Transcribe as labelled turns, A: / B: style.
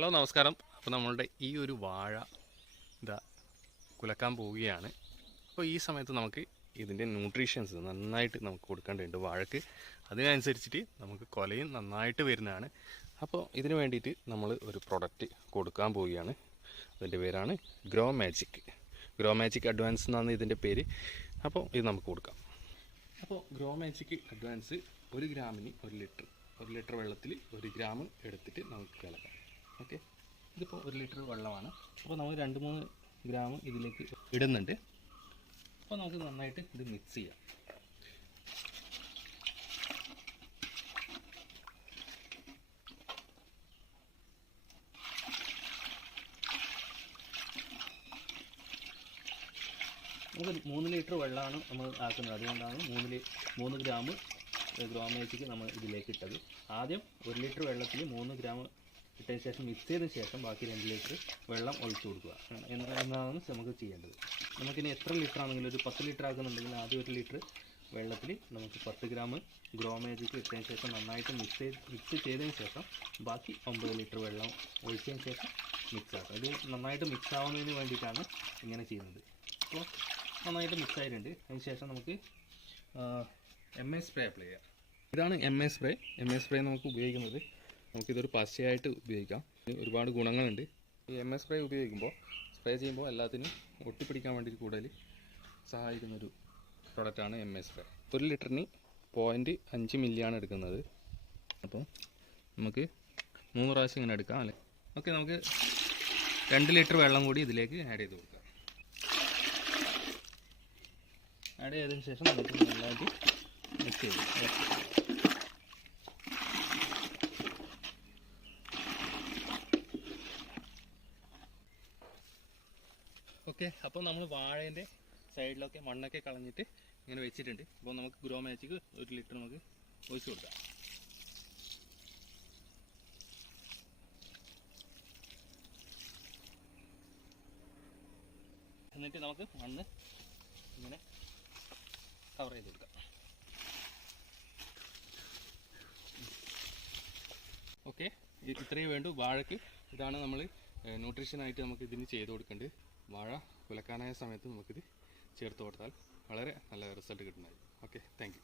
A: Hello നമസ്കാരം. അപ്പോൾ നമ്മളുടെ ഈ ഒരു വാഴ ഇതാ കുലക്കാൻ പോവുകയാണ്. അപ്പോൾ ഈ സമയത്ത് നമുക്ക് ഇതിന്റെ ന്യൂട്രീഷൻസ് നന്നായിട്ട് നമുക്ക് കൊടുക്കേണ്ടതുണ്ട് വാഴക്ക്. അതിനനുസരിച്ചിട്ട് നമുക്ക് കൊലയും നന്നായിട്ട് വരുന്നതാണ്. അപ്പോൾ ഇതിന് വേണ്ടിയിട്ട് നമ്മൾ ഒരു പ്രൊഡക്റ്റ് കൊടുക്കാൻ പോവുകയാണ്. അതിന്റെ പേരാണ് grow magic grow magic advance എന്നാണ് ഇതിന്റെ പേര്. അപ്പോൾ ഇത് നമുക്ക് കൊടുക്കാം. അപ്പോൾ ഗ്രോ മാജിക് അഡ്വാൻസ് ഒരു ഗ്രാമിന് ഒരു ലിറ്റർ. ഒരു ലിറ്റർ വെള്ളത്തിൽ ഒരു ഗ്രാം എടുത്തിട്ട് നമുക്ക് കലക്കാം. ഇതിപ്പോൾ ഒരു ലിറ്റർ വെള്ളമാണ്. അപ്പോൾ നമുക്ക് രണ്ട് മൂന്ന് ഗ്രാം ഇതിലേക്ക് ഇടുന്നുണ്ട്. അപ്പോൾ നമുക്ക് നന്നായിട്ട് ഇത് മിക്സ് ചെയ്യാം. നമുക്ക് മൂന്ന് ലിറ്റർ വെള്ളമാണ് നമ്മൾ ആക്കുന്നത്. അതുകൊണ്ടാണ് മൂന്ന് മൂന്ന് ഗ്രാം ഗ്രാമേജിക്ക് നമ്മൾ ഇതിലേക്ക് ഇട്ടത്. ആദ്യം ഒരു ലിറ്റർ വെള്ളത്തിൽ മൂന്ന് ഗ്രാം ഇട്ടതിന് ശേഷം മിക്സ് ചെയ്ത ശേഷം ബാക്കി രണ്ട് വെള്ളം ഒഴിച്ചു കൊടുക്കുക. എന്ന് എന്നാണ് നമുക്ക് ചെയ്യേണ്ടത്. നമുക്കിനി എത്ര ലിറ്റർ ആണെങ്കിലും ഒരു പത്ത് ലിറ്റർ ആക്കുന്നുണ്ടെങ്കിൽ ആദ്യം ഒരു ലിറ്റർ വെള്ളത്തിൽ നമുക്ക് പത്ത് ഗ്രാം ഗ്രോമേജിക്ക് ഇട്ടതിന് ശേഷം നന്നായിട്ട് മിക്സ് ചെയ്ത് മിക്സ് ചെയ്തതിന് ശേഷം ബാക്കി ഒമ്പത് ലിറ്റർ വെള്ളം ഒഴിച്ചതിന് ശേഷം മിക്സ് ആക്കുക. ഇത് നന്നായിട്ട് മിക്സ് ആവുന്നതിന് വേണ്ടിയിട്ടാണ് ഇങ്ങനെ ചെയ്യുന്നത്. അപ്പോൾ നന്നായിട്ട് മിക്സ് ആയിട്ടുണ്ട്. അതിന് ശേഷം നമുക്ക് എം എ സ്പ്രേ അപ്ലൈ ചെയ്യാം. ഇതാണ് M A spray M A spray നമുക്ക് ഉപയോഗിക്കുന്നത് നമുക്കിതൊരു പശയായിട്ട് ഉപയോഗിക്കാം. ഒരുപാട് ഗുണങ്ങളുണ്ട്. ഈ എം എസ് സ്പ്രേ ഉപയോഗിക്കുമ്പോൾ സ്പ്രേ ചെയ്യുമ്പോൾ എല്ലാത്തിനും ഒട്ടിപ്പിടിക്കാൻ വേണ്ടി കൂടുതൽ സഹായിക്കുന്നൊരു പ്രൊഡക്റ്റാണ് എം എസ് സ്പ്രേ ഒരു ലിറ്ററിന് പോയിന്റ് അഞ്ച് മില്ലിയാണ് എടുക്കുന്നത്. അപ്പോൾ നമുക്ക് മൂന്ന് പ്രാവശ്യം ഇങ്ങനെ എടുക്കാം അല്ലേ? ഓക്കെ നമുക്ക് രണ്ട് ലിറ്റർ വെള്ളം കൂടി ഇതിലേക്ക് ആഡ് ചെയ്ത് കൊടുക്കാം. ആഡ് ചെയ്തതിന് ശേഷം നമുക്ക് നല്ലതായിട്ട് മിക്സ് ചെയ്യും ഓക്കെ അപ്പോൾ നമ്മൾ വാഴേന്റെ സൈഡിലൊക്കെ മണ്ണൊക്കെ കളഞ്ഞിട്ട് ഇങ്ങനെ വെച്ചിട്ടുണ്ട്. അപ്പോൾ നമുക്ക് ഗ്രോ മാച്ചിക്ക് ഒരു ലിറ്റർ നമുക്ക് ഒഴിച്ചു കൊടുക്കാം. എന്നിട്ട് നമുക്ക് മണ്ണ് ഇങ്ങനെ കവർ ചെയ്ത് കൊടുക്കാം. ഓക്കെ ഇത്രയേ വേണ്ടൂ. വാഴയ്ക്ക് ഇതാണ് നമ്മൾ ന്യൂട്രീഷനായിട്ട് നമുക്ക് ഇതിന് ചെയ്ത് കൊടുക്കേണ്ടത്. വാഴ കുലക്കാനായ സമയത്ത് നമുക്കിത് ചേർത്ത് കൊടുത്താൽ വളരെ നല്ല റിസൾട്ട് കിട്ടുന്നതായിരിക്കും. Okay thank